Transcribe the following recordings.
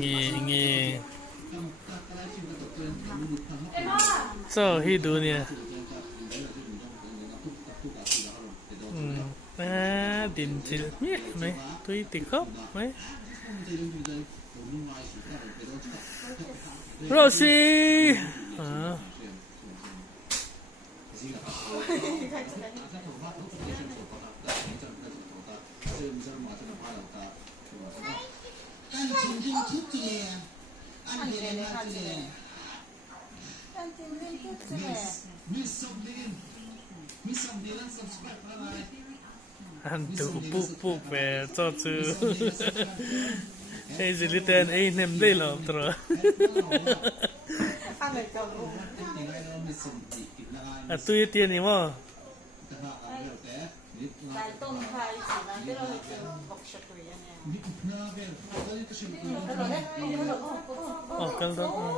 nghe cho hi đủ nè điện chỉ biết mấy tôi tịch khóc mấy Rosie anh tụ bục về cho chứ hay gì tên ấy nem đây là rồi à tôi tiền gì mà cần đó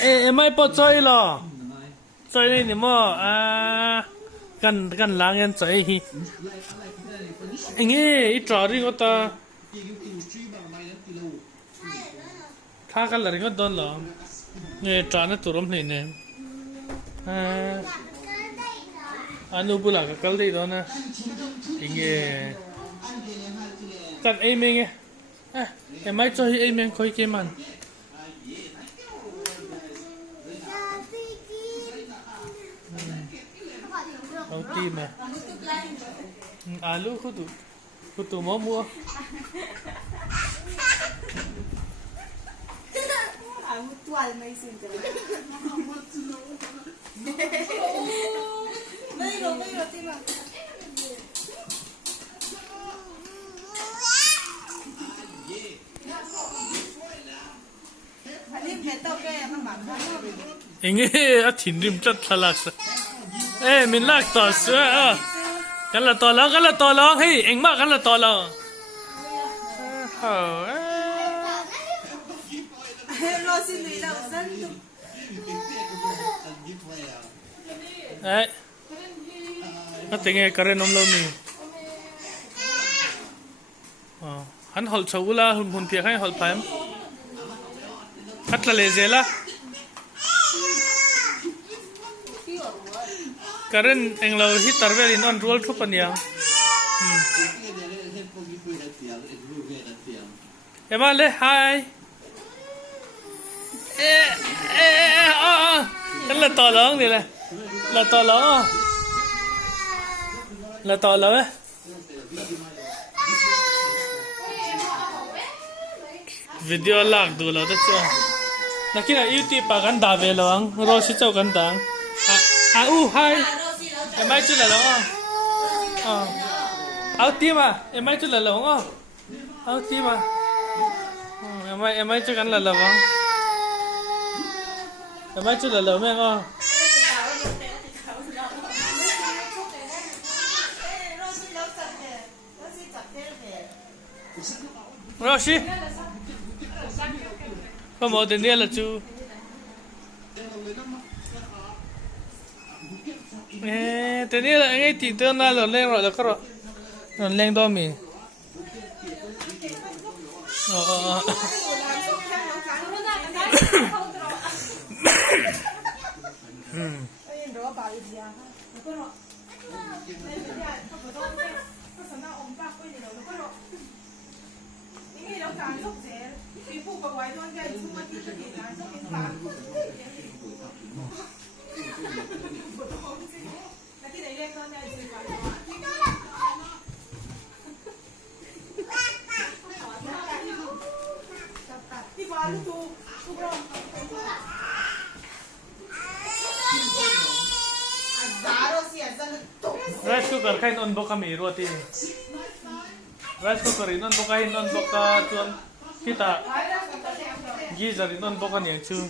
em ai bỏ chơi lo chơi này nè mà gần láng em chơi hi anh ấy ít trò đi có ta thà cái là cái đó là nghe trò nó tụi nó này nè anh u bula cái đây đó nè anh ấy cần em nghe em ai chơi em coi cái màn không tim mà alo cô tụ máu mua anh ấy ở thìn rim chất thật là ê mình lạc tỏ sữa cái là tỏ lon hey anh mắc cái là tỏ lon đấy nó tiếng nghe cái nôm lôm này hắn hol sầu la hun phiền hay hol phàm cắt là lê dê la karen englo hi tarvel in on roll thup ania ema le hi cái là to lớn đi này là to lớn là to lớn á video lạc đủ là đó chưa là cái này youtube bà gắn đà về rồi rồi sẽ cho gắn đà hi em ai chút là lỏng áo tim à em ai chút là lỏng áo tim à em ai chút gắn là lỏng em ai chút là lỏng em Rosie không một tiền đi là chú thế này là anh ấy chỉ tương lai là lên rồi là có rồi lên đó mình Rest cooker kain on book kami roti. Rice cooker in on book kain on book ka chuan kita. Geyser in on book kan yang chu.